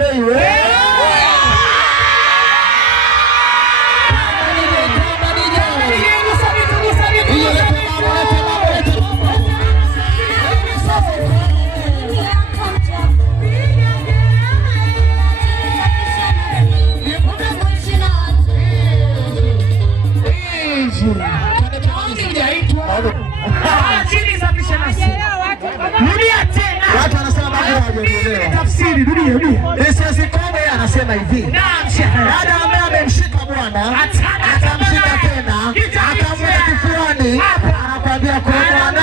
Sembei. Watu wanasema mambo hayajaelewa. Tafsiri dunia. Sisi Kombe anasema hivi. Dada ambaye amemshika bwana atamshika tena, atamweka kifuani, anakwambia kwa bwana.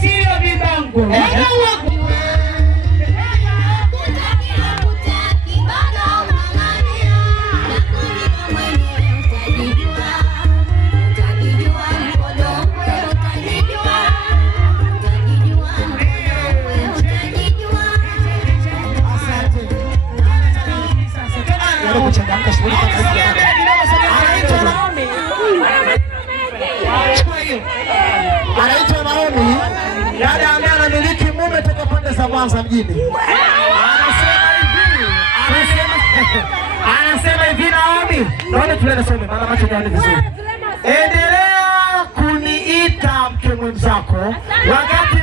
Sio vibango. Anaitwa Naomi, dada ambaye anamiliki mume toka pande za Mwanza mjini. Anasema hivi Naomi, naona tunasema maana macho yako vizuri. Endelea kuniita mke mwenzako wakati